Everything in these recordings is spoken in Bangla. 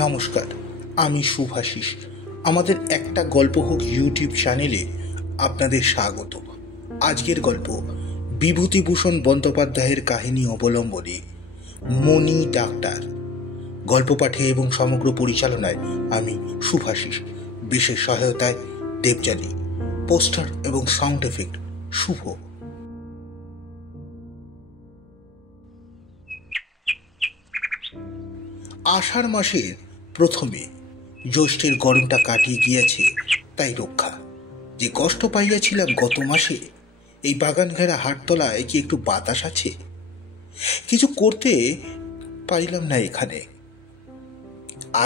নমস্কার, আমি শুভাশিস। আমাদের একটা গল্প হোক ইউটিউব চ্যানেলে আপনাদের স্বাগত। আজকের গল্প বিভূতিভূষণ বন্দ্যোপাধ্যায়ের কাহিনী অবলম্বনে মণি ডাক্তার। গল্প পাঠে এবং সমগ্র পরিচালনায় আমি শুভাশিস, বিশেষ সহায়তায় দেবযানী, পোস্টার এবং সাউন্ড এফেক্ট শুভ। আষাঢ় মাসের প্রথমে জ্যৈষ্ঠের গরমটা কাটিয়ে গিয়েছে, তাই রক্ষা। যে কষ্ট পাইয়াছিলাম গত মাসে, এই বাগান ঘেরা হাটতলায় কি একটু বাতাস আছে? কিছু করতে পারিলাম না এখানে।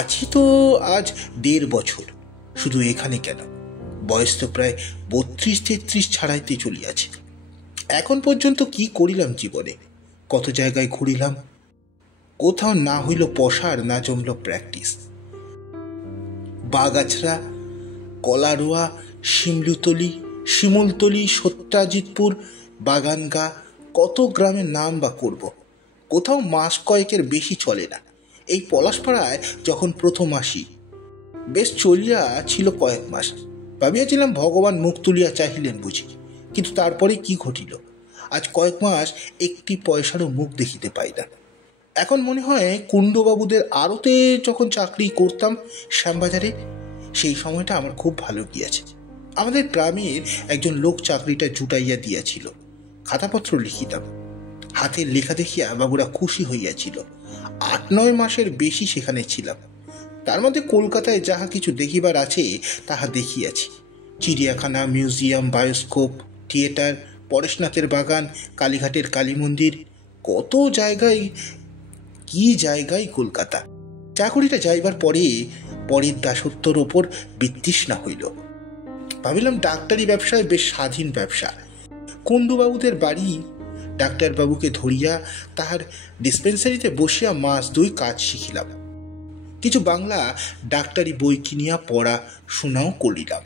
আছি তো আজ 1.5 বছর। শুধু এখানে কেন, বয়স তো প্রায় 32-33 ছাড়াইতে চলিয়াছে। এখন পর্যন্ত কি করিলাম জীবনে? কত জায়গায় ঘুরিলাম, কোথাও না হইল পসার, না জমল প্র্যাকটিস। বাগাছড়া, কলারোয়া, শিমুলতলি, সত্যাজিৎপুর, বাগানগা, কত গ্রামের নাম বা করব। কোথাও মাস কয়েকের বেশি চলে না। এই পলাশপাড়ায় যখন প্রথম আসি, বেশ চলিয়া ছিল কয়েক মাস। ভাবিয়াছিলাম ভগবান মুখ তুলিয়া চাহিলেন বুঝি, কিন্তু তারপরে কি ঘটিল? আজ কয়েক মাস একটি পয়সারও মুখ দেখিতে পাই না। এখন মনে হয় কুণ্ডবাবুদের আড়তে যখন চাকরি করতাম শ্যামবাজারে, সেই সময়টা আমার খুব ভালো গিয়েছে। আমাদের গ্রামের একজন লোক চাকরিটা জুটাইয়া দিয়াছিল। খাতাপত্র লিখিতাম, হাতের লেখা দেখিয়া বাবুরা খুশি হইয়াছিল। 8-9 মাসের বেশি সেখানে ছিলাম। তার মধ্যে কলকাতায় যাহা কিছু দেখিবার আছে তাহা দেখিয়াছি। চিড়িয়াখানা, মিউজিয়াম, বায়োস্কোপ, থিয়েটার, পরেশনাথের বাগান, কালীঘাটের কালী মন্দির, কত জায়গায়, কি জায়গায় কলকাতা। চাকরিটা যাইবার পরে পরের দাসত্বর ওপর বিতৃষ্ণা হইল। ভাবিলাম ডাক্তারি ব্যবসায় বেশ স্বাধীন ব্যবসা। কুণ্ডুবাবুদের বাড়ি ডাক্তারবাবুকে ধরিয়া তাহার ডিসপেন্সারিতে বসিয়া 1-2 মাস কাজ শিখিলাম। কিছু বাংলা ডাক্তারি বই কিনিয়া পড়া শোনাও করিলাম।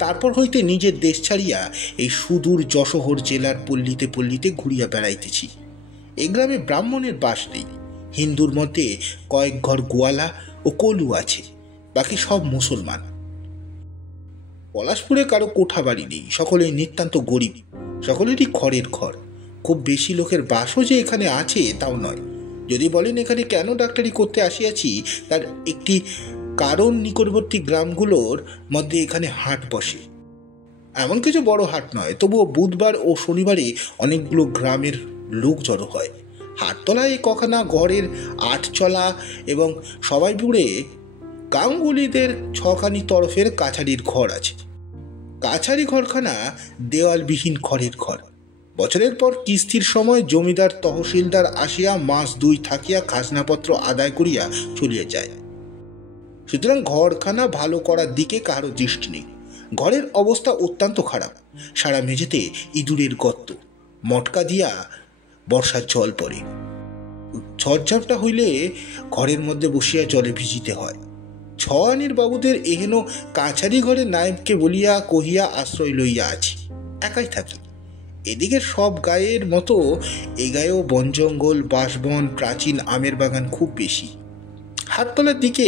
তারপর হইতে নিজের দেশ ছাড়িয়া এই সুদূর যশোহর জেলার পল্লীতে পল্লীতে ঘুরিয়া বেড়াইতেছি। এই গ্রামে ব্রাহ্মণের বাস নেই। হিন্দুর মধ্যে কয়েক ঘর গোয়ালা ও কলু আছে, বাকি সব মুসলমান। পলাশপুরে কারো কোঠা বাড়ি নেই, সকলেই নিতান্ত গরিব, সকলেরই খড়ের ঘর। খুব বেশি লোকের বাসও যে এখানে আছে তাও নয়। যদি বলেন এখানে কেন ডাক্তারি করতে আসিয়াছি, তার একটি কারণ নিকটবর্তী গ্রামগুলোর মধ্যে এখানে হাট বসে। এমন কিছু বড় হাট নয়, তবুও বুধবার ও শনিবারে অনেকগুলো গ্রামের লোক জড়ো হয়। হাটতলায় কখানা ঘরের 8 চলা এবং সবাই বুড়ে গাঙ্গুলিদের 6খানি তরফের কাছারির ঘর আছে। কাছারি ঘরখানা দেওয়ালবিহীন খড়ের ঘর। বছরের পর কিস্তির সময় জমিদার তহসিলদার আসিয়া 1-2 মাস থাকিয়া খাজনাপত্র আদায় করিয়া চলিয়া যায়। সুতরাং ঘরখানা ভালো করার দিকে কারো দৃষ্টি নেই। ঘরের অবস্থা অত্যন্ত খারাপ। সারা মেঝেতে ইঁদুরের গর্ত, মটকা দিয়া বর্ষার জল পড়ে। ঝড়ঝাপটা হইলে ঘরের মধ্যে বসিয়া জলে ভিজিতে হয়। 6 আনির বাবুদের এহেন কাছারি ঘরে নায়েবকে বলিয়া কহিয়া আশ্রয় লইয়া আছি। একাই থাকি। এদিকে সব গায়ের মতো এ গায়েও বন জঙ্গল, বাঁশবন, প্রাচীন আমের বাগান খুব বেশি। হাটতলার দিকে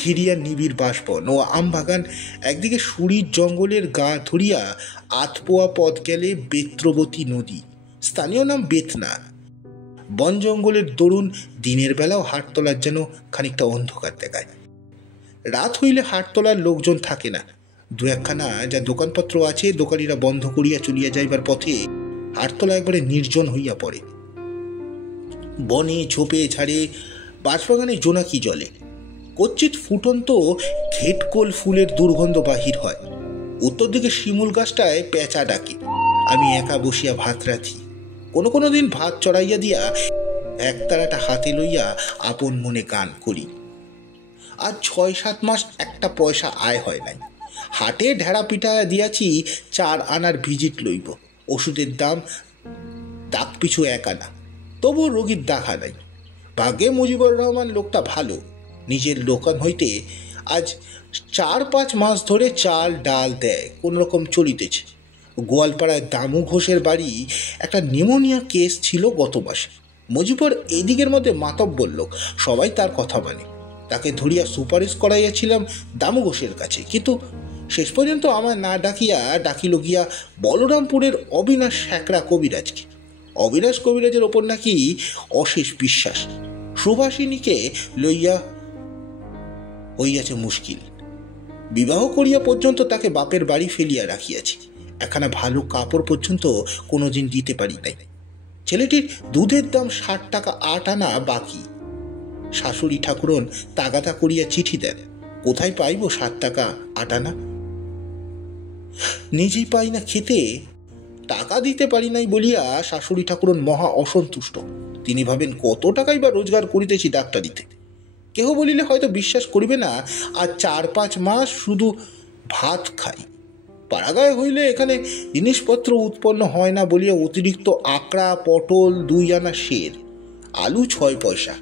ঘিরিয়া নিবিড় বাঁশবন ও আম বাগান। একদিকে সুরির জঙ্গলের গা ধরিয়া 8 পোয়া পথ গেলে বেত্রবতী নদী, স্থানীয় নাম বেতনা। বন জঙ্গলের দরুন দিনের বেলাও হাটতলার যেন খানিকটা অন্ধকার দেখায়। রাত হইলে হাটতলার লোকজন থাকে না। 2-1খানা যা দোকানপত্র আছে, দোকানিরা বন্ধ করিয়া চলিয়া যাইবার পথে হাটতলা একবারে নির্জন হইয়া পড়ে। বনে ঝোপে ঝাড়ে বাঁশবাগানে জোনাকি জলে। কচ্ছিৎ ফুটন্ত ঘেটকোল ফুলের দুর্গন্ধ বাহির হয়। উত্তর দিকে শিমুল গাছটায় পেঁচা ডাকে। আমি একা বসিয়া ভাত রাঁধি। কোনো কোনো দিন ভাত চড়াইয়া দিয়া একতারাটা হাতে লইয়া আপন মনে গান করি। আজ 6-7 মাস একটা পয়সা আয় হয় নাই। হাটে ঢেড়া পিঠা দিয়াছি 4 আনার ভিজিট লইব। ওষুধের দাম দাগ পিছু 1 আনা, তবু রোগীর দেখা নাই। ভাগ্যে মুজিবুর রহমান লোকটা ভালো। নিজের দোকান হইতে আজ 4-5 মাস ধরে চাল ডাল দেয়, কোনোরকম চলিতেছে। গোয়ালপাড়ায় দামু ঘোষের বাড়ি একটা নিউমোনিয়া কেস ছিল গত মাসে। মুজিবর এদিকের মধ্যে মাতব্বর লোক, সবাই তার কথা মানে। তাকে ধরিয়া সুপারিশ করাইয়াছিলাম দামু ঘোষের কাছে, কিন্তু শেষ পর্যন্ত আমার না ডাকিয়া ডাকিল গিয়া বলরামপুরের অবিনাশ শ্যাকরা কবিরাজকে। অবিনাশ কবিরাজের ওপর নাকি অশেষ বিশ্বাস। সুভাষিনীকে লইয়া হইয়াছে মুশকিল। বিবাহ করিয়া পর্যন্ত তাকে বাপের বাড়ি ফেলিয়া রাখিয়াছি। একখানা ভালো কাপড় পর্যন্ত কোনোদিন দিতে পারি নাই। ছেলেটির দুধের দাম 60 টাকা 8 আনা বাকি। শাশুড়ি ঠাকুরন তাগাদা করিয়া চিঠি দেন, কোথায় পাইব 7 টাকা 8 আনা? নিজেই পাই না খেতে, টাকা দিতে পারি নাই বলিয়া শাশুড়ি ঠাকুরন মহা অসন্তুষ্ট। তিনি ভাবেন কত টাকাই বা রোজগার করিতেছি ডাক্তারিতে। কেহ বলিলে হয়তো বিশ্বাস করিবে না, আর 4-5 মাস শুধু ভাত খাই। পাড়াগায় হইলে এখানে জিনিসপত্র উৎপন্ন হয় না বলিয়া অতিরিক্ত আকড়া, পটল 2 আনা সের, আলু 6 পয়সা,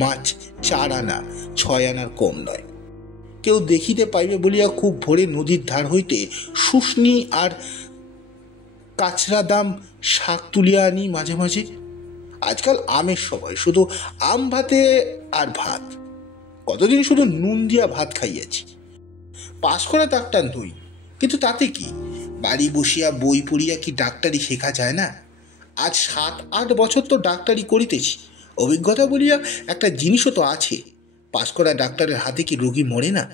মাছ 4 আনা, 6 আনার কম নয়। কেউ দেখিতে পাইবে বলিয়া খুব ভোরে নদীর ধার হইতে শুষ্নি আর কাঁচরা দাম শাক তুলিয়া আনি মাঝে মাঝে। আজকাল আমের সময়, শুধু আম ভাতে আর ভাত। কতদিন শুধু নুন দিয়া ভাত খাইয়াছি। পাশ করা ডাক্তার নই, কিন্তু তাতে কি, বাড়ি বসিয়া বই পড়িয়া কি ডাক্তারি শেখা যায় না? আজ 7-8 বছর তো ডাক্তারি করিতেছি, অভিজ্ঞতা বলিয়া একটা জিনিসও তো আছে। পাশ করা ডাক্তারের হাতে কি রোগী মরে না?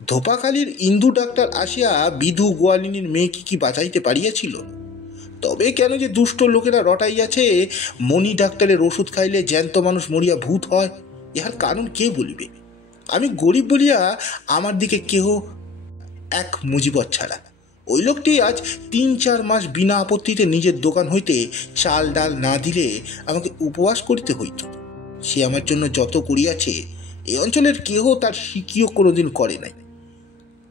ধোপাখালির ইন্দু ডাক্তার আসিয়া বিধু গোয়ালিনীর মেয়েকে কি বাঁচাইতে পারিয়াছিল? তবে কেন যে দুষ্ট লোকেরা রটাইয়াছে মণি ডাক্তারের ওষুধ খাইলে জ্যান্ত মানুষ মরিয়া ভূত হয়, ইহার কারণ কে বলিবে? আমি গরিব বলিয়া আমার দিকে কেহ এক মুজিবত ছাড়া। ওই লোকটি আজ 3-4 মাস বিনা আপত্তিতে নিজের দোকান হইতে চাল ডাল না দিলে আমাকে উপবাস করিতে হইত। সে আমার জন্য যত করিয়াছে এই অঞ্চলের কেহ তার সিকিও কোনোদিন করে নাই।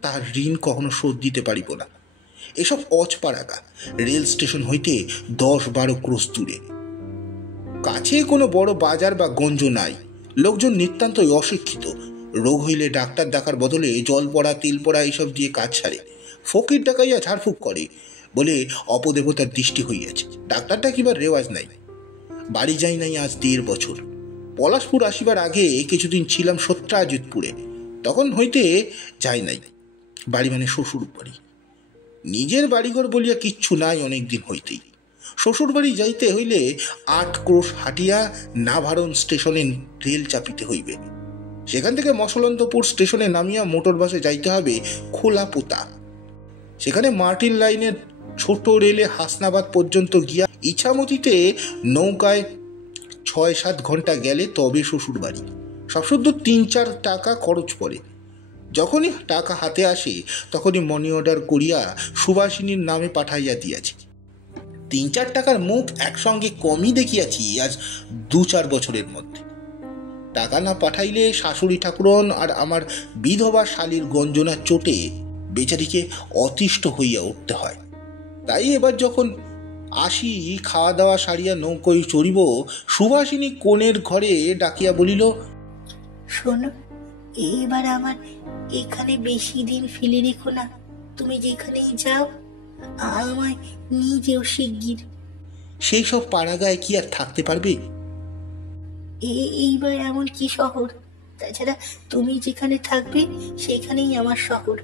তার ঋণ কখনো শোধ দিতে পারিব না। এসব অজপাড়াগা, রেল স্টেশন হইতে 10-12 ক্রোশ দূরে। কাছে কোনো বড় বাজার বা গঞ্জ নাই। লোকজন নিতান্তই অশিক্ষিত। রোগ হইলে ডাক্তার ডাকার বদলে জল পড়া, তেল পড়া এইসব দিয়ে কাজ ছাড়ে। ফকির ডাকাইয়া ঝাড়ফুঁক করে বলে অপদেবতার দৃষ্টি হইয়াছে। ডাক্তার ডাকিবার রেওয়াজ নাই। বাড়ি যাই নাই আজ 1.5 বছর। পলাশপুর আসিবার আগে কিছুদিন ছিলাম সত্রাজিৎপুরে, তখন হইতে যাই নাই। বাড়ি মানে শ্বশুর বাড়ি। নিজের বাড়িঘর বলিয়া কিচ্ছু নাই অনেক দিন হইতেই। শ্বশুর বাড়ি যাইতে হইলে 8 ক্রোশ হাঁটিয়া নাভারণ স্টেশনে রেল চাপিতে হইবে। সেখান থেকে মসলন্দপুর স্টেশনে নামিয়া মোটর বাসে যাইতে হবে খোলা পোতা। সেখানে মার্টিন লাইনের ছোট রেলে হাসনাবাদ পর্যন্ত গিয়া ইছামতিতে নৌকায় 6-7 ঘন্টা গেলে তবে শ্বশুর বাড়ি। সবশুদ্ধ 3-4 টাকা খরচ পড়ে। যখনই টাকা হাতে আসে তখনই মানি অর্ডার করিয়া সুভাষিনীর নামে পাঠাইয়া দিয়াছি। 3-4 টাকার মুখ একসঙ্গে কমই দেখিয়াছি আজ 2-4 বছরের মধ্যে। টাকা না পাঠাইলে শাশুড়ি ঠাকুরন আর আমার বিধবা শালীর গঞ্জনার চোটে বেচারিকে অতিষ্ঠ হইয়া উঠতে হয়। তাই এবার যখন আসি খাওয়া দাওয়া সারিয়া নৌকোয় চড়িব, সুভাষিনী কোণের ঘরে ডাকিয়া বলিল, শোনো, এবার আমার এখানে বেশি দিন ফেলে রেখো না। তুমি যেখানেই যাও আমায় নিয়ে যেও শিগগির। সেই সব পাড়াগায় কি আর থাকতে পারবে? এইবার এমন কি শহর? তাছাড়া তুমি যেখানে থাকবে সেখানেই আমার শহর।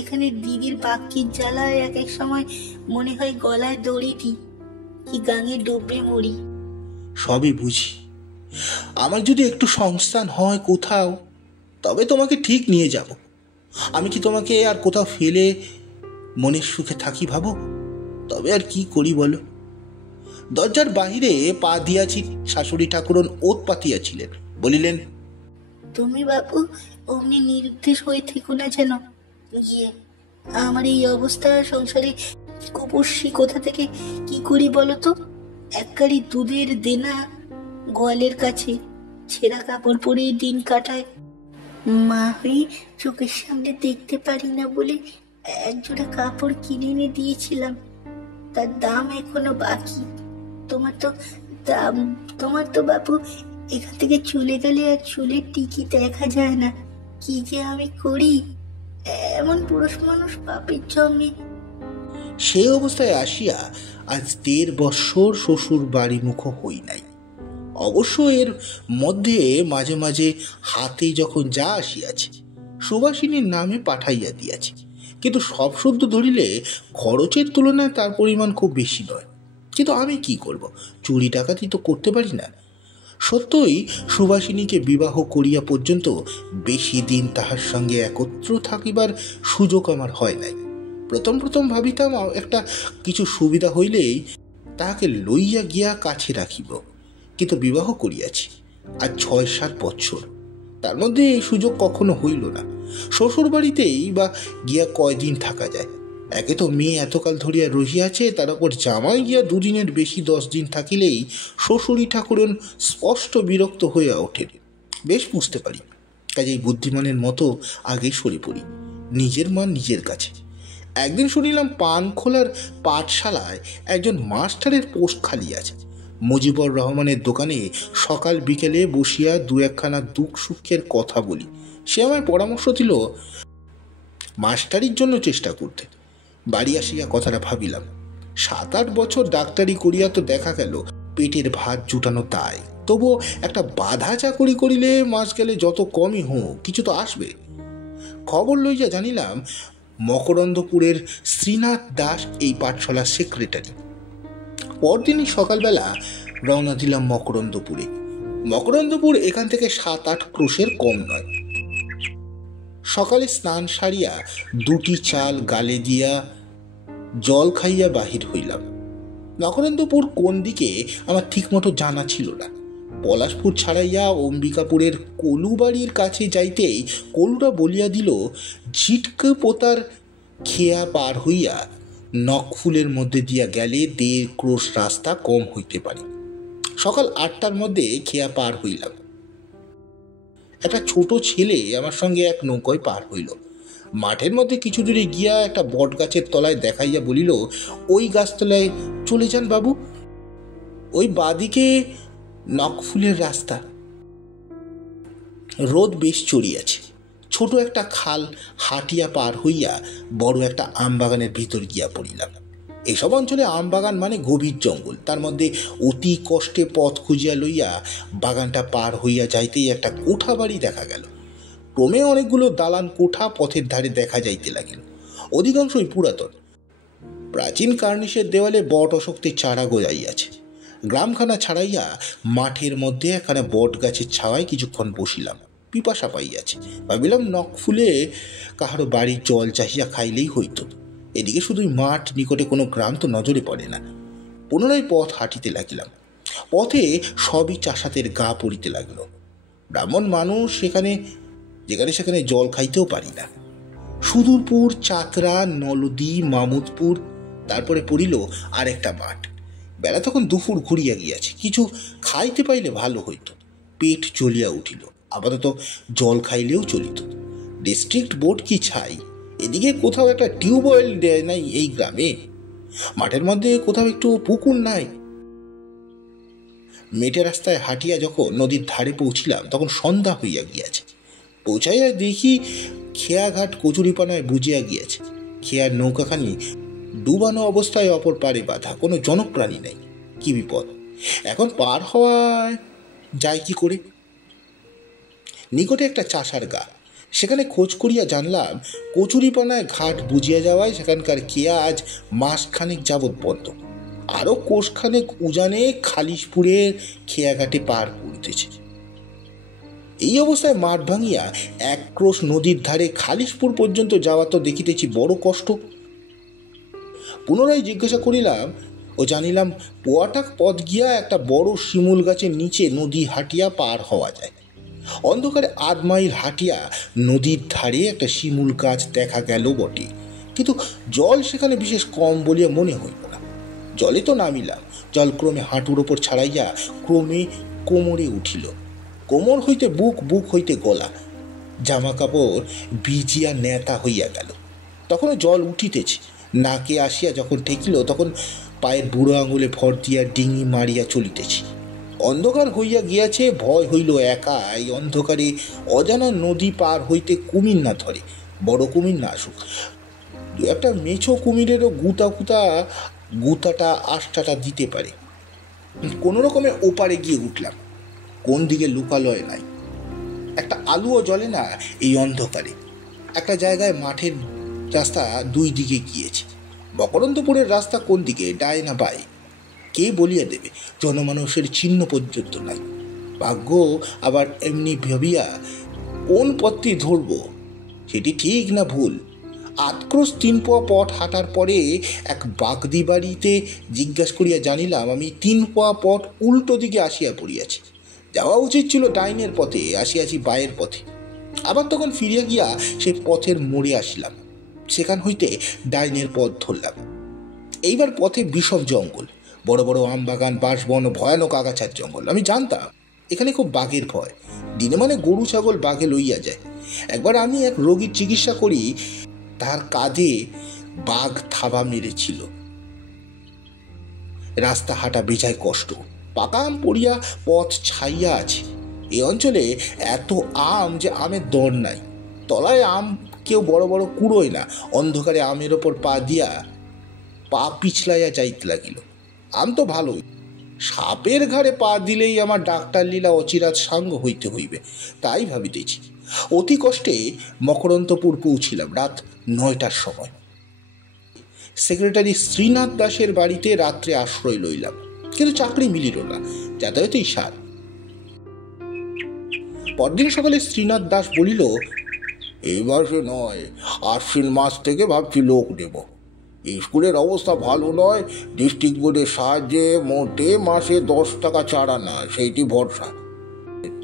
এখানে দিদির বাক্যের জ্বালায় এক এক সময় মনে হয় গলায় দড়ি দিই, কি গাঙে ডুববে মরি। সবই বুঝি। আমার যদি একটু সংস্থান হয় কোথাও, তবে তোমাকে ঠিক নিয়ে যাব। আমি কি তোমাকে আর কোথাও ফেলে মনের সুখে থাকি ভাবো? তবে আর কি করি বলো? দরজার বাহিরে পা দিয়াছি, শাশুড়ি ঠাকুরন ওত পাতিয়াছিলেন। বলিলেন, তুমি বাবু অমনি নিরুদ্দেশ হয়ে থেকো না যেন। গিয়ে আমার এই অবস্থা, সংসারে কুপস্যি কোথা থেকে কি করি বলো তো? এককারি দুধের দেনা গোয়ালের কাছে, ছেঁড়া কাপড় পরে দিন কাটায়। মা হয়ে চোখের সামনে দেখতে পারি না বলে একজোড়া কাপড় কিনে এনে দিয়েছিলাম, তার দাম এখনো বাকি। তোমার তো বাবু এখান থেকে চলে গেলে আর চুলের টিকি দেখা যায় না। কি যে আমি করি, এমন পুরুষ মানুষ বাপের জন্মে। সেই অবস্থায় আসিয়া আজ 1.5 বৎসর শ্বশুর বাড়ি মুখ হই নাই। অবশ্য এর মধ্যে মাঝে মাঝে হাতে যখন যা আসিয়াছে সুবাসিনীর নামে পাঠাইয়া দিয়াছে, কিন্তু সব শুদ্ধ ধরিলে খরচের তুলনায় তার পরিমাণ খুব বেশি নয়। কিন্তু আমি কি করব, চুরি ডাকাতি তো করতে পারি না। সত্যই সুবাসিনীকে বিবাহ করিয়া পর্যন্ত বেশি দিন তাহার সঙ্গে একত্র থাকিবার সুযোগ আমার হয় নাই। প্রথম প্রথম ভাবিতাম একটা কিছু সুবিধা হইলেই তাহাকে লইয়া গিয়া কাছে রাখিব, কিন্তু বিবাহ করিয়াছি আর ৬-৭ বৎসর, তার মধ্যে এই সুযোগ কখনো হইল না। শ্বশুর বাড়িতেই বা গিয়া কয়দিন থাকা যায়? একে তো মেয়ে এতকাল ধরিয়া রহিয়াছে, তার উপর জামাই গিয়া 2 দিনের বেশি 10 দিন থাকিলেই শ্বশুরি ঠাকুরন স্পষ্ট বিরক্ত হইয়া ওঠেন। বেশ বুঝতে পারি, কাজেই বুদ্ধিমানের মতো আগে সরে পড়ি, নিজের মান নিজের কাছে। একদিন শুনিলাম পানখোলার পাঠশালায় একজন মাস্টারের পোস্ট খালি আছে। মুজিবুর রহমানের দোকানে সকাল বিকেলে বসিয়া 2-1খানা দুঃখ সুখের কথা বলি। সে আমায় পরামর্শ দিল মাস্টারির জন্য চেষ্টা করতে। বাড়ি আসিয়া কথাটা ভাবিলাম। 7-8 বছর ডাক্তারি করিয়া তো দেখা গেল পেটের ভাত জুটানো দায়, তবুও একটা বাধা চাকরি করিলে মাস গেলে যত কমই হোক কিছু তো আসবে। খবর লইয়া জানিলাম মকরন্দপুরের শ্রীনাথ দাস এই পাঠশালার সেক্রেটারি। পরদিনই সকালবেলা রওনা দিলাম মকরন্দপুরে। মকরন্দপুর এখান থেকে 7-8 ক্রোশের কম নয়। সকালে স্নান সারিয়া 2টি চাল গালে দিয়া জল খাইয়া বাহির হইলাম। মকরন্দপুর কোন দিকে আমার ঠিক মতো জানা ছিল না। পলাশপুর ছাড়াইয়া অম্বিকাপুরের কলু বাড়ির কাছে যাইতেই কলুরা বলিয়া দিল ঝিটকে পোতার খেয়া পার হইয়া নখফুলের মধ্যে দিয়া গেলে 1.5 ক্রোশ রাস্তা কম হইতে পারে। সকাল 8টার মধ্যে খেয়া পার হইলাম। একটা ছোট ছেলে আমার সঙ্গে এক নৌকায় পার হইল। মাঠের মধ্যে কিছু দূরে গিয়া একটা বট গাছের তলায় দেখাইয়া বলিল, ওই গাছতলায় চলে যান বাবু, ওই বাদিকে নখফুলের রাস্তা। রোদ বেশ চড়িয়াছে। ছোট একটা খাল হাটিয়া পার হইয়া বড় একটা আমবাগানের ভিতর গিয়া পড়িলাম। এসব অঞ্চলে আমবাগান মানে গভীর জঙ্গল। তার মধ্যে অতি কষ্টে পথ খুঁজিয়া লইয়া বাগানটা পার হইয়া যাইতেই একটা কোঠা বাড়ি দেখা গেল। ক্রমে অনেকগুলো দালান কোঠা পথের ধারে দেখা যাইতে লাগিল। অধিকাংশই পুরাতন। প্রাচীন কার্নিশের দেওয়ালে বট অশোকের চারা গজাইয়াছে। গ্রামখানা ছাড়াইয়া মাঠের মধ্যে একখানা বট গাছের ছাওয়ায় কিছুক্ষণ বসিলাম। পিপাসা পাইয়াছে। ভাবিলাম নখফুলে কাহারো বাড়ির জল চাহিয়া খাইলেই হইত। এদিকে শুধুই মাঠ, নিকটে কোনো গ্রাম তো নজরে পড়ে না। পুনরায় পথ হাঁটিতে লাগিলাম। পথে সবই চাষাতের গা পড়িতে লাগল। ব্রাহ্মণ মানুষ যেখানে সেখানে জল খাইতেও পারি না। সুদূরপুর, চাতরা, নলদি, মামুদপুর, তারপরে পড়িল আর একটা মাঠ। বেলা তখন দুপুর ঘুরিয়া গিয়াছে। কিছু খাইতে পাইলে ভালো হইত। পেট জ্বলিয়া উঠিল। আপাতত জল খাইলেও চলিত। ডিস্ট্রিক্ট বোর্ড কি ছাই, এদিকে কোথাও একটা টিউবওয়েল দেয় নাই এই গ্রামে। মাঠের মধ্যে কোথাও একটু পুকুর নাই। মেটে রাস্তায় হাঁটিয়া যখন নদীর ধারে পৌঁছিলাম তখন সন্ধ্যা হইয়া গিয়াছে। পৌঁছাইয়া দেখি খেয়াঘাট কচুরিপানায় বুঝিয়া গিয়াছে। খেয়ার নৌকাখানি ডুবানো অবস্থায় অপর পারে বাঁধা, কোনো জনপ্রাণী নাই। কি বিপদ! এখন পার হওয়া যায় কি করে? নিকটে একটা চাষার গা, সেখানে খোঁজ করিয়া জানলাম কচুরিপানায় ঘাট বুঝিয়া যাওয়ায় সেখানকার খেয়া আজ মাসখানেক যাবৎ বন্ধ। আরও কোষখানেক উজানে খালিশপুরের খেয়াঘাটে পার করিতেছে। এই অবস্থায় মাঠ ভাঙিয়া 1 ক্রোশ নদীর ধারে খালিশপুর পর্যন্ত যাওয়া তো দেখিতেছি বড় কষ্ট। পুনরায় জিজ্ঞাসা করিলাম ও জানিলাম পোয়াটাক পথ গিয়া একটা বড় শিমুল গাছের নিচে নদী হাঁটিয়া পার হওয়া যায়। অন্ধকারে 8 মাইল হাঁটিয়া নদীর ধারে একটা শিমুল গাছ দেখা গেল বটে, কিন্তু জল সেখানে বিশেষ কম বলিয়া মনে হইল না। জলে তো নামিলাম। জল ক্রমে হাঁটুর ওপর ছাড়াইয়া ক্রমে কোমরে উঠিল। কোমর হইতে বুক, বুক হইতে গলা। জামা কাপড় ভিজিয়া নেতা হইয়া গেল। তখনও জল উঠিতেছে। নাকে আসিয়া যখন ঠেকিল তখন পায়ের বুড়ো আঙুলে ভর দিয়া ডিঙি মারিয়া চলিতেছি। অন্ধকার হইয়া গিয়াছে। ভয় হইল একা এই অন্ধকারে অজানা নদী পার হইতে কুমির না ধরে, বড় কুমির না আসুক। 2-1টা মেছো কুমিরেরও গুতাটা আষ্টাটা দিতে পারে। কোনো রকমে ওপারে গিয়ে উঠলাম। কোন দিকে লুকালয় নাই। একটা আলুও জ্বলে না এই অন্ধকারে। একটা জায়গায় মাঠের রাস্তা দুই দিকে গিয়েছে। মকরন্দপুরের রাস্তা কোন দিকে, ডায় না বাই, কে বলিয়া দেবে? জনমানুষের চিহ্ন পর্যন্ত নাই। ভাগ্য আবার এমনি ভাবিয়া কোন পথটি ধরব সেটি ঠিক না ভুল। আটক্রোশ 3 পোয়া পথ হাঁটার পরে এক বাগদি বাড়িতে জিজ্ঞাসা করিয়া জানিলাম আমি 3 পোয়া পথ উল্টো দিকে আসিয়া পড়িয়াছি। যাওয়া উচিত ছিল ডাইনের পথে, আসিয়াছি বায়ের পথে। আবার তখন ফিরিয়া গিয়া সেই পথের মোড়ে আসিলাম, সেখান হইতে ডাইনের পথ ধরলাম। এইবার পথে বিষম জঙ্গল, বড় বড় আম বাগান, বাঁশবন, ভয়ানক আগাছার জঙ্গল। আমি জানতাম এখানে খুব বাঘের ভয়, দিনে মানে গরু ছাগল বাঘে লইয়া যায়। একবার আমি এক রোগীর চিকিৎসা করি, তার কাঁধে বাঘ থাবা মেরেছিল। রাস্তা হাঁটা বেজায় কষ্ট, পাকা আম পড়িয়া পথ ছাইয়া আছে। এই অঞ্চলে এত আম যে আমের দর নাই। তলায় আম কেউ বড় বড় কুড়োয় না। অন্ধকারে আমের ওপর পা দিয়া পা পিছলাইয়া যাইতে লাগিল। আম তো ভালোই, সাপের ঘাড়ে পা দিলেই আমার ডাক্তার লীলা অচিরাত সাঙ্গ হইতে হইবে, তাই ভাবিতেছি। অতি কষ্টে মকরন্তপুর পৌঁছিলাম রাত 9টার সময়। সেক্রেটারি শ্রীনাথ দাসের বাড়িতে রাত্রে আশ্রয় লইলাম, কিন্তু চাকরি মিলিল না, যাতায়াতেই সার। পরদিন সকালে শ্রীনাথ দাস বলিল, এই মাসে নয়, আশ্বিন মাস থেকে ভাবছি লোক নেব। স্কুলের অবস্থা ভালো নয়, ডিস্ট্রিক্ট বোর্ডের সাহায্যে মোটে মাসে 10 টাকা ছাড়া না, সেইটি ভরসা।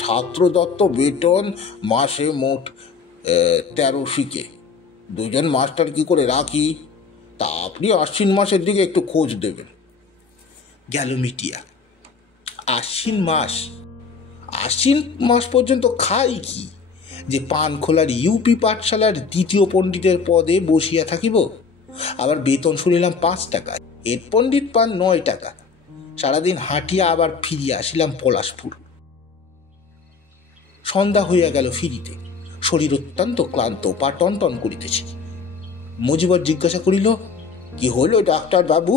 ছাত্র দত্ত বেতন মাসে মোট 13 শিখে। 2 জন মাস্টার কি করে রাখি, তা আপনি আশ্বিন মাসের দিকে একটু খোঁজ দেবেন। গেল মিটিয়া। আশ্বিন মাস পর্যন্ত খাই কি, যে পানখোলার ইউপি পাঠশালার 2য় পণ্ডিতের পদে বসিয়া থাকিব? আবার বেতন শুনিলাম 5 টাকা, হেড পণ্ডিত পান 9 টাকা। সারাদিন হাঁটিয়া আবার ফিরিয়া আসিলাম পলাশপুর। সন্ধ্যা হইয়া গেল ফিরিতে। শরীর অত্যন্ত ক্লান্ত, পা টনটন করিতেছে। মজিবর জিজ্ঞাসা করিল, কি হইল ডাক্তার বাবু?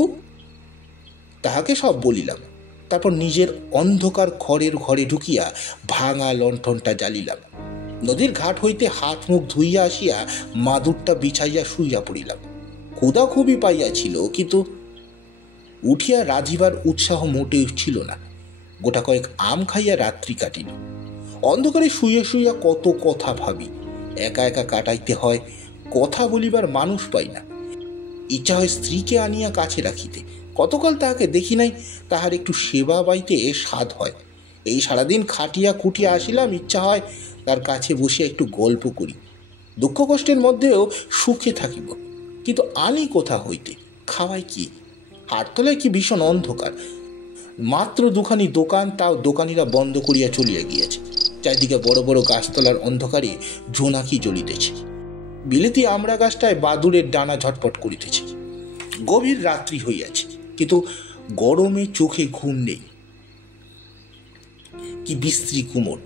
তাহাকে সব বলিলাম। তারপর নিজের অন্ধকার খড়ের ঘরে ঢুকিয়া ভাঙা লণ্ঠনটা জ্বালিলাম। নদীর ঘাট হইতে হাত মুখ ধুইয়া আসিয়া মাদুরটা বিছাইয়া শুইয়া পড়িলাম। ক্ষুধা খুবই পাইয়াছিল, কিন্তু উঠিয়া রাধিবার উৎসাহ মোটেও ছিল না। গোটা কয়েক আম খাইয়া রাত্রি কাটিল। অন্ধকারে শুইয়া শুইয়া কত কথা ভাবি। একা একা কাটাইতে হয়, কথা বলিবার মানুষ পাই না। ইচ্ছা হয় স্ত্রীকে আনিয়া কাছে রাখিতে। কতকাল তাহাকে দেখি নাই, তাহার একটু সেবা পাইতে স্বাদ হয়। এই সারাদিন খাটিয়া খুটিয়া আসিলাম, ইচ্ছা হয় তার কাছে বসিয়া একটু গল্প করি। দুঃখ কষ্টের মধ্যেও সুখে থাকিব, কিন্তু আনি কোথা হইতে, খাওয়াই কি? হাটতলায় কি ভীষণ অন্ধকার। মাত্র 2খানি দোকান, তাও দোকানিরা বন্ধ করিয়া চলিয়া গিয়াছে। চারিদিকে বড় বড় গাছতলার অন্ধকারে জোনাকি জ্বলিতেছে। বিলেতি আমড়া গাছটায় বাদুড়ের ডানা ঝটপট করিতেছে। গভীর রাত্রি হইয়াছে, কিন্তু গরমে চোখে ঘুম নেই। কি বিশ্রী কুমট।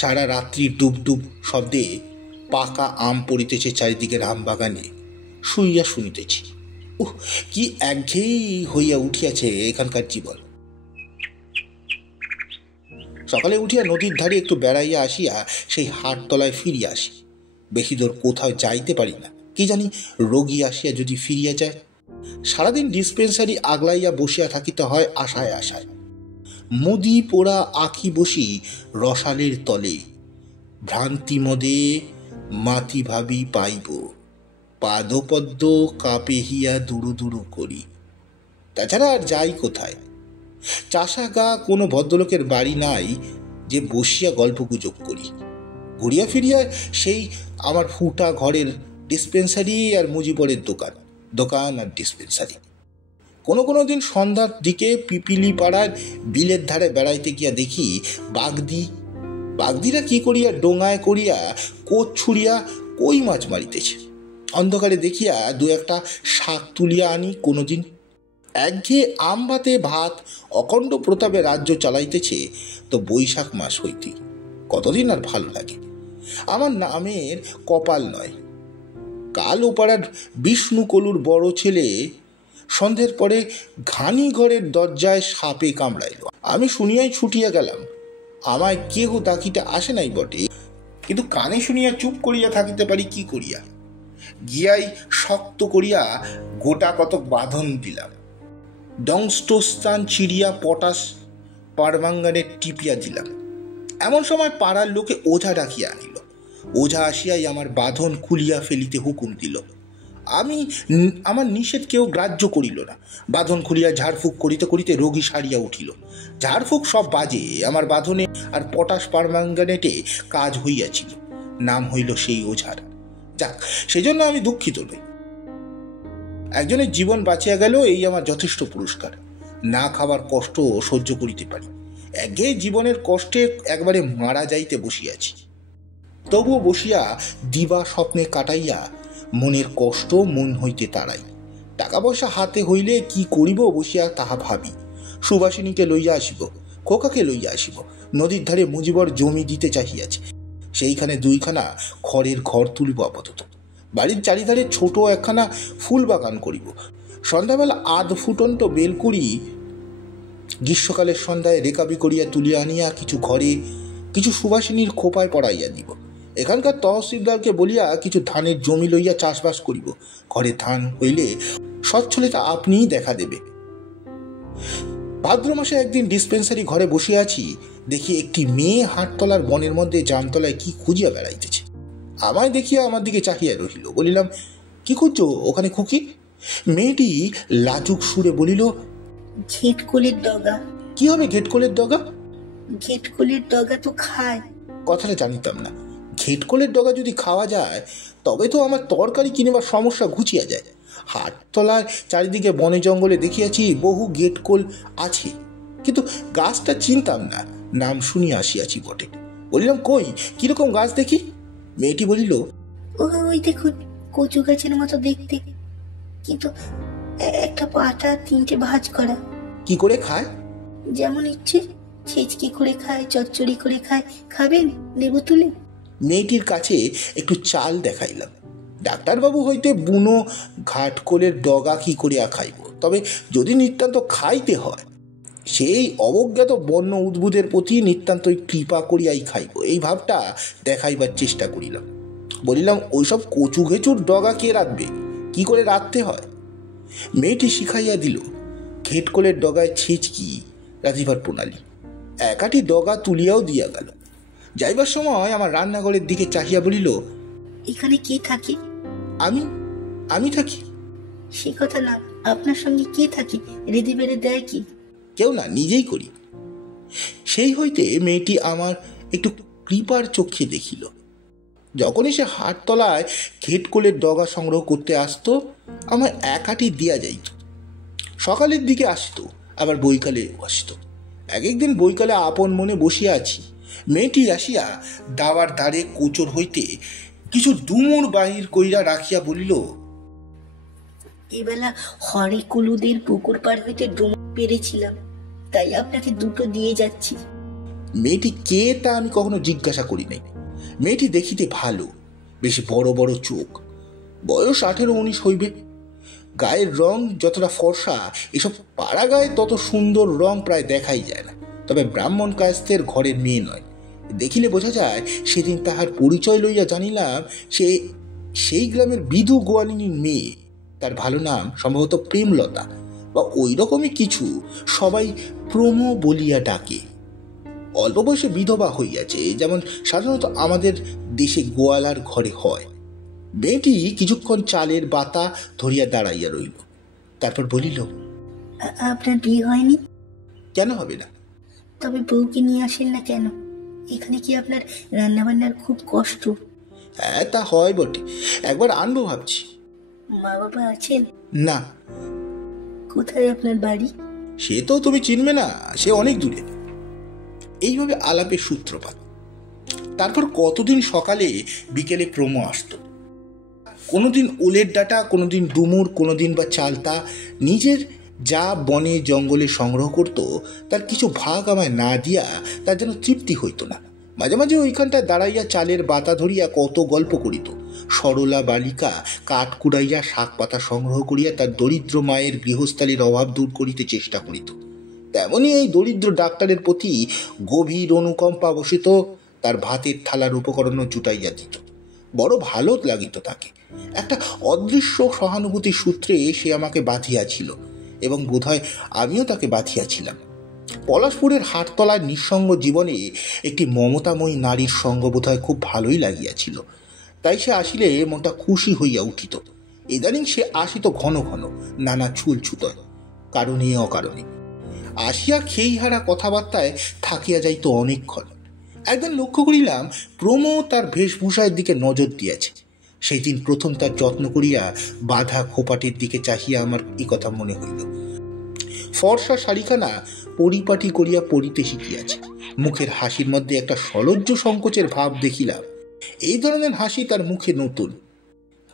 সারা রাত্রি ডুবডুব শব্দে পাকা আম পড়িতেছে চারিদিকের আম বাগানে। শুইয়া শুনিতেছি। কি একঘেয়েই হইয়া উঠিয়াছে এখানকার জীবন। সকালে উঠিয়া নদীর ধারে একটু বেড়াইয়া আসিয়া সেই হাটতলায় ফিরিয়া আসি। বেশি দূর কোথাও যাইতে পারি না, কি জানি রোগী আসিয়া যদি ফিরিয়া যায়। সারাদিন ডিসপেন্সারি আগলাইয়া বসিয়া থাকিতে হয় আশায় আশায়। মুদি পোড়া আঁখি বসি রসালের তলে, ভ্রান্তি মদে মাতি ভাবি পাইব, পাদপদ্ম কাপে হিয়া দুরু দুরু করি। তাছাড়া আর যাই কোথায়? চাষা গা কোনো ভদ্রলোকের বাড়ি নাই যে বসিয়া গল্পগুজব করি। ঘুরিয়া ফিরিয়া সেই আমার ফুটা ঘরের ডিসপেন্সারি আর মুজিবরের দোকান আর ডিসপেন্সারি। কোনো দিন সন্ধ্যার দিকে পিপিলি পাড়ার বিলের ধারে বেড়াইতে গিয়া দেখি বাগদিরা কি করিয়া ডোঙায় করিয়া কোচ ছুড়িয়া কই মাছ মারিতেছে। অন্ধকারে দেখিয়া 2-1টা শাক তুলিয়া আনি। কোনোদিন একঘেয়ে আম ভাতে ভাত অখণ্ড প্রতাপে রাজ্য চালাইতেছে তো বৈশাখ মাস হইতে কতদিন আর ভালো লাগে। আমার নামের কপাল নয়। কাল ওপাড়ার বিষ্ণু কলুর বড় ছেলে সন্ধ্যের পরে ঘানি ঘরের দরজায় সাপে কামড়াইল। আমি শুনিয়াই ছুটিয়া গেলাম। আমায় কেহ তাকিতে আসে নাই বটে, কিন্তু কানে শুনিয়া চুপ করিয়া থাকিতে পারি কি করিয়া। গিয়াই শক্ত করিয়া গোটা কতক বাঁধন দিলাম, ডংস্টোস্তান চিড়িয়া পটাশ পারমাঙ্গানে টিপিয়া দিলাম। এমন সময় পাড়ার লোকে ওঝা ডাকিয়া আনিল। ওঝা আসিয়াই আমার বাঁধন খুলিয়া ফেলিতে হুকুম দিল। আমার নিষেধ কেউ গ্রাহ্য করিল না। বাঁধন খুলিয়া ঝাড়ফুঁক করিতে করিতে রোগী সারিয়া উঠিল। ঝাড়ফুঁক সব বাজে আমার বাঁধনে আর পটাশ পারমাঙ্গানেটে কাজ হইয়াছিল। নাম হইল সেই ওঝার। যাক, সেজন্য আমি দুঃখিত নই। একজনের জীবন বাঁচিয়া গেল, এই আমার যথেষ্ট পুরস্কার। না খাবার কষ্ট সহ্য করিতে পারি, একঘেয়ে জীবনের কষ্টে একবারে মারা যাইতে বসিয়াছি। তবুও বসিয়া দিবা স্বপ্নে কাটাইয়া মনের কষ্ট মন হইতে তাড়াই। টাকা পয়সা হাতে হইলে কি করিব বসিয়া তাহা ভাবি। সুবাসিনীকে লইয়া আসিব, খোকাকে লইয়া আসিব। নদীর ধারে মুজিবর জমি দিতে চাহিয়াছে, সেইখানে 2খানা খড়ের ঘর তুলিব আপাতত। বাড়ির চারিধারে ছোট একখানা ফুল বাগান করিব। সন্ধ্যাবেলা আধ ফুটন্ত বেলকুড়ি গ্রীষ্মকালের সন্ধ্যায় রেকাবি করিয়া তুলিয়া আনিয়া কিছু ঘরে, কিছু সুবাসিনীর খোপায় পড়াইয়া দিব। এখানকার তহসিলদারকে বলিয়া কিছু ধানের জমি লইয়া চাষবাস করিব। ঘরে ধান হইলে সচ্ছলতা আপনিই দেখা দেবে। ভাদ্র মাসে একদিন ডিসপেন্সারি ঘরে বসিয়া আছি, দেখি একটি মেয়ে হাটতলার বনের মধ্যে জামতলায় কি খুঁজিয়া বেড়াইতেছে। আমায় দেখিয়া আমার দিকে চাহিয়া রহিল। বলিলাম, কি খুঁজছো ওখানে খুকি? মেয়েটি লাজুক সুরে বলিল, ঘেটকোলের ডগা। কি হবে ঘেটকোলের ডগা? ঘেটকোলের ডগা তো খায়। কথাটা জানিতাম না। ঘেটকোলের ডগা যদি খাওয়া যায় তবে তো আমার তরকারি কিনবার সমস্যা ঘুচিয়া যায়। হাটতলায় চারিদিকে বনে জঙ্গলে দেখিয়াছি বহু ঘেটকোল আছে, কিন্তু গাছটা চিনতাম না, নাম শুনিয়া আসিয়াছি বটে। বলিলাম, কই কিরকম গাছ দেখি? মেয়েটি বলিল, ওই দেখুন, কচু গাছের মতো দেখতে, কিন্তু একটা পাতা 3টে ভাঁজ করা। কি করে খায়? যেমন ইচ্ছে, ছেচকি করে খায়, চচ্চড়ি করে খায়। খাবেন লেবু তুলে? মেয়েটির কাছে একটু চাল দেখাইলাম। ডাক্তারবাবু হইতে বুনো ঘাটকোলের ডগা কি করিয়া খাইব, তবে যদি নিতান্ত খাইতে হয় সেই অবজ্ঞাত বন্য উদ্ভুদের প্রতি নিতান্তই কৃপা করিয়াই খাইব, এই ভাবটা দেখাইবার চেষ্টা করিলাম। বলিলাম, ওইসব কচু ঘেঁচুর ডগা কে রাখবে, কি করে রাখতে হয়? মেয়েটি শিখাইয়া দিল ঘেটকোলের ডগায় ছেচকি রাধিবার প্রণালী। একাটি ডগা তুলিয়াও দিয়া গেল। যাইবার সময় আমার রান্নাঘরের দিকে চাহিয়া বলিল, এখানে কে থাকে? আমি থাকি। সে কথা না, আপনার সঙ্গে কে থাকে? রেঁধে বেড়ে দেয় কি? কেউ না, নিজেই করি। সেই হইতে মেয়েটি আমার একটু কৃপার চক্ষে দেখিল। যখনই সে হাটতলায় ঘেটকোলের ডগা সংগ্রহ করতে আসতো, আমার একাটি দিয়া যাইত। সকালের দিকে আসতো, আবার বৈকালে আসত। এক একদিন বৈকালে আপন মনে বসিয়া আছি, মেয়েটি আসিয়া দাওয়ার দ্বারে কোচর হইতে কিছু ডুমুর বাহির কইরা রাখিয়া বলিল, এবেলা হরে কুলুদের পুকুর পার হইতে ডুমুর পেরেছিলাম, তাই আপনাকে 2টো দিয়ে যাচ্ছি। মেয়েটি কে তা আমি কখনো জিজ্ঞাসা করি নাই। মেয়েটি দেখিতে ভালো, বেশ বড় বড় চোখ, বয়স 18-19 হইবে। গায়ের রং যতটা ফর্সা, এসব পাড়া গায়ে তত সুন্দর রং প্রায় দেখাই যায় না। তবে ব্রাহ্মণ কায়স্থের ঘরের মেয়ে নয়, দেখিলে বোঝা যায়। সেদিন তাহার পরিচয় লইয়া জানিলাম সে সেই গ্রামের বিধু গোয়ালিনীর মেয়ে। তার ভালো নাম সম্ভবত প্রেমলতা বা ওই রকমই কিছু, সবাই প্রম বলিয়া ডাকে। অল্প বয়সে বিধবা হইয়াছে, যেমন সাধারণত আমাদের দেশে গোয়ালার ঘরে হয়। মেয়েটি কিছুক্ষণ চালের বাতা ধরিয়া দাঁড়াইয়া রইল, তারপর বলিল, আপনার বিয়ে হয়নি? কেন হবে না? তবে বউকে নিয়ে আসেন না কেন? এখানে কি আপনার রান্না বান্নার খুব কষ্ট? হ্যাঁ, তা হয় বটে, একবার আনবো ভাবছি। মা বাবা আছেন? না। কোথায় আপনার বাড়ি? সে তো তুমি চিনবে না, সে অনেক দূরে। এইভাবে আলাপের সূত্রপাত। তারপর কতদিন সকালে বিকেলে প্রমো আসত। কোনোদিন ওলের ডাটা, কোনোদিন ডুমুর, কোনোদিন বা চালতা। নিজের যা বনে জঙ্গলে সংগ্রহ করত তার কিছু ভাগ আমায় না দিয়া তার যেন তৃপ্তি হইত না। মাঝে মাঝে ওইখানটায় দাঁড়াইয়া চালের বাতা ধরিয়া কত গল্প করিত। সরলা বালিকা কাঠ কুড়াইয়া শাক পাতা সংগ্রহ করিয়া তার দরিদ্র মায়ের গৃহস্থালীর অভাব দূর করিতে চেষ্টা করিত। তেমনি এই দরিদ্র ডাক্তারের প্রতি গভীর অনুকম্পা বসিত। তার ভাতের থালার উপকরণও জুটাইয়া দিত। বড় ভালো লাগিত তাকে। একটা অদৃশ্য সহানুভূতির সূত্রে সে আমাকে বাঁধিয়াছিল, এবং বোধহয় আমিও তাকে বাঁধিয়াছিলাম। পলাশপুরের হাটতলার নিঃসঙ্গ জীবনে একটি মমতাময়ী নারীর সঙ্গ বোধহয় খুব ভালোই লাগিয়াছিল। তাই সে আসিলে মনটা খুশি হইয়া উঠিত। ইদানিং সে আসিত ঘন ঘন, নানা ছুলছুতোয়, কারণে অকারণে। আসিয়া খেইহারা কথাবার্তায় থাকিয়া যাইত অনেকক্ষণ। একদিন লক্ষ্য করিলাম প্রমোদ তার বেশভূষার দিকে নজর দিয়েছে। সেই দিন প্রথম তার যত্ন করিয়া বাঁধা খোপাটির দিকে চাহিয়া আমার এই কথা মনে হইল। ফর্সা শাড়িখানা পরিপাটি করিয়া পরিতে শিখিয়াছে। মুখের হাসির মধ্যে একটা সলজ্জ সংকোচের ভাব দেখিলাম। এই ধরনের হাসি তার মুখে নতুন।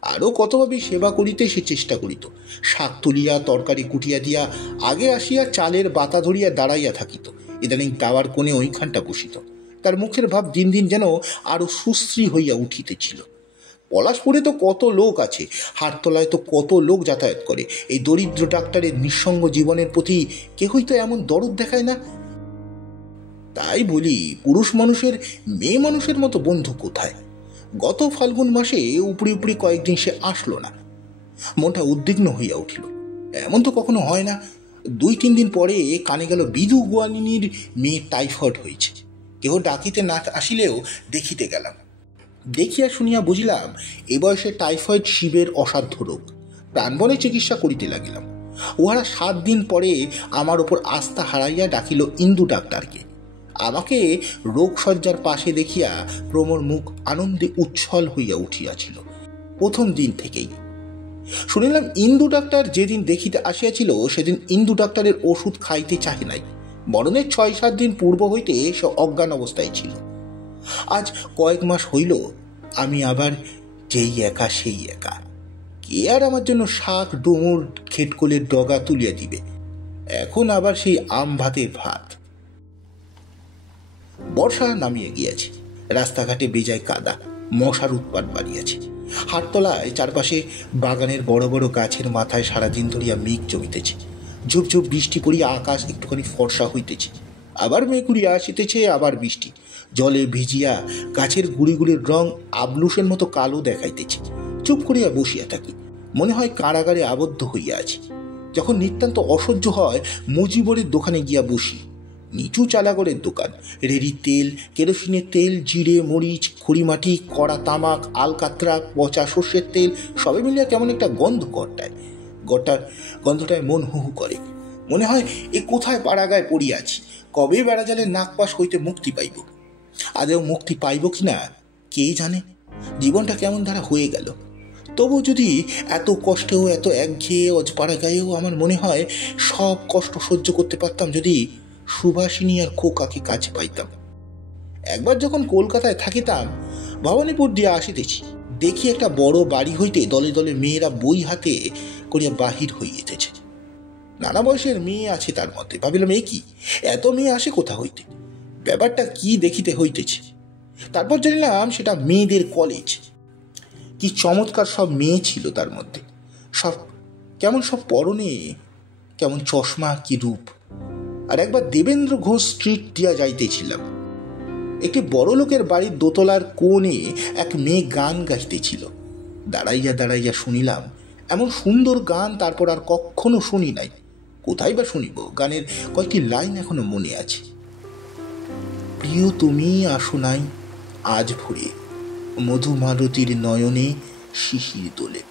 আরও কতভাবে সেবা করিতে সে চেষ্টা করিত। শাক তুলিয়া তরকারি কুটিয়া দিয়া আগে আসিয়া চালের বাতা ধরিয়া দাঁড়াইয়া থাকিত। ইদানিং দাওয়ার কোণে ওইখানটা বসিত। তার মুখের ভাব দিন দিন যেন আরো সুশ্রী হইয়া উঠিতেছিল। পলাশপুরে তো কত লোক আছে, হাটতলায় তো কত লোক যাতায়াত করে। এই দরিদ্র ডাক্তারের নিঃসঙ্গ জীবনের প্রতি কেহই তো এমন দরদ দেখায় না। তাই বলি, পুরুষ মানুষের মেয়ে মানুষের মতো বন্ধু কোথায়? গত ফাল্গুন মাসে উপরি উপরি কয়েকদিন সে আসলো না। মনটা উদ্বিগ্ন হইয়া উঠিল। এমন তো কখনো হয় না। 2-3 দিন পরে কানে গেল বিধু গোয়ালিনীর মেয়ে টাইফয়েড হয়েছে। কেহ ডাকিতে না আসিলেও দেখিতে গেলাম। দেখিয়া শুনিয়া বুঝিলাম এ বয়সে টাইফয়েড শিবের অসাধ্য রোগ। প্রাণবনে চিকিৎসা করিতে লাগিলাম। উহারা 7 দিন পরে আমার ওপর আস্থা হারাইয়া ডাকিল ইন্দু ডাক্তারকে। আমাকে রোগশয্যার পাশে দেখিয়া প্রমোর মুখ আনন্দে উচ্ছল হইয়া উঠিয়াছিল। প্রথম দিন থেকেই শুনিলাম ইন্দু ডাক্তার যেদিন দেখিতে আসিয়াছিল সেদিন ইন্দু ডাক্তারের ওষুধ খাইতে চাহে নাই। মরণের 6-7 দিন পূর্ব হইতে সে অজ্ঞান অবস্থায় ছিল। আজ কয়েক মাস হইল আমি আবার যেই একা সেই একা। কে আর আমার জন্য শাক ডুমুর খেটকোলের ডগা তুলিয়া দিবে? এখন আবার সেই আম ভাতের ভাত। বর্ষা নামিয়ে গিয়াছে। রাস্তাঘাটে বেজায় কাদা, মশার উৎপাত বাড়িয়াছে। হাটতলায় চারপাশে বাগানের বড় বড় গাছের মাথায় সারাদিন ধরিয়া মেঘ জমিতেছে। ঝুপঝুপ বৃষ্টি পড়িয়া আকাশ একটুখানি ফর্সা হইতেছে, আবার মেঘ উড়িয়া আসিতেছে, আবার বৃষ্টি। জলে ভিজিয়া গাছের গুড়িগুলির রং আবলুসের মতো কালো দেখাইতেছে। চুপ করিয়া বসিয়া থাকি, মনে হয় কারাগারে আবদ্ধ হইয়া আছি। যখন নিতান্ত অসহ্য হয়, মুজিবরের দোকানে গিয়া বসি। নিচু চালাগড়ের দোকান। রেড়ির তেল, কেরোসিনের তেল, জিরে, মরিচ, খড়িমাটি, কড়া তামাক, আলকাতরা, পচা সর্ষের তেল সবে মিলিয়া কেমন একটা গন্ধ গন্ধটায় মন হু হু করে। মনে হয় এ কোথায় পাড়াগায় পড়িয়াছি, কবে বেড়াজালের নাকপাশ হইতে মুক্তি পাইব। আদেও মুক্তি পাইব কি না কে জানে। জীবনটা কেমন ধারা হয়ে গেল। তবু যদি এত কষ্টেও, এত একঘেয়ে অজপাড়া গায়েও আমার মনে হয় সব কষ্ট সহ্য করতে পারতাম যদি সুভাষিনী আর খোকাকে কাছে পাইতাম। একবার যখন কলকাতায় থাকিতাম, ভবানীপুর দিয়ে আসিতেছি, দেখি একটা বড় বাড়ি হইতে দলে দলে মেয়েরা বই হাতে করিয়া বাহির হইতেছে। নানা বয়সের মেয়ে আছে তার মধ্যে। ভাবিলাম, এ কি, এত মেয়ে আসে কোথা হইতে? ব্যাপারটা কি দেখিতে হইতেছে। তারপর জানিলাম সেটা মেয়েদের কলেজ। কি চমৎকার সব মেয়ে ছিল তার মধ্যে। সব পরনে কেমন চশমা, কি রূপ। আর একবার দেবেন্দ্র ঘোষ স্ট্রিট দিয়া যাইতেছিলাম। একটি বড় লোকের বাড়ির দোতলার কোণে এক মেয়ে গান গাইতেছিল। দাঁড়াইয়া দাঁড়াইয়া শুনিলাম। এমন সুন্দর গান তারপর আর কখনো শুনি নাই। কোথায় বা শুনিব? গানের কয়েকটি লাইন এখনো মনে আছে। প্রিয় তুমি আসো নাই আজ ভোরে, মধুমালতীর নয়নে শিশির দোলে।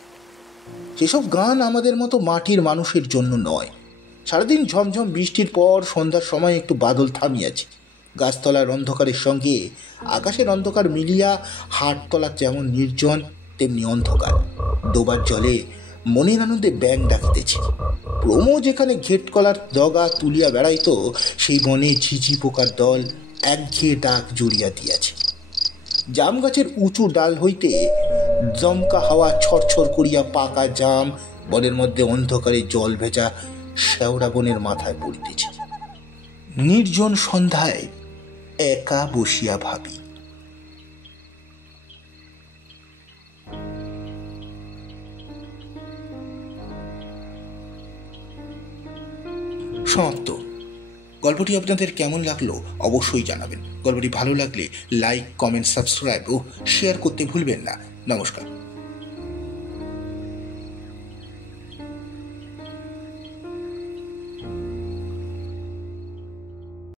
সেসব গান আমাদের মতো মাটির মানুষের জন্য নয়। সারাদিন ঝমঝম বৃষ্টির পর সন্ধ্যার সময় একটু বাদল থামিয়াছে। গাছতলার অন্ধকারের সঙ্গে আকাশের অন্ধকার মিলিয়া হাটতলা যেমন নির্জন তেমনি অন্ধকার। ডোবার জলে মনের আনন্দে ব্যাঙ ডাকিতেছে। প্রমো যেখানে ঘেটকলার ডগা তুলিয়া বেড়াইত, সেই বনে ঝিঝি পোকার দল একঘেয়ে ডাক জুড়িয়া দিয়াছে। জাম গাছের উঁচু ডাল হইতে দমকা হাওয়া ছড়ছড় করিয়া পাকা জাম বনের মধ্যে অন্ধকারে জল ভেজা শেওড়া বনের মাথায় পড়িতেছে। নির্জন সন্ধ্যায় একা বসিয়া ভাবি। সমাপ্ত। গল্পটি আপনাদের কেমন লাগলো অবশ্যই জানাবেন। গল্পটি ভালো লাগলে লাইক, কমেন্ট, সাবস্ক্রাইব ও শেয়ার করতে ভুলবেন না। নমস্কার।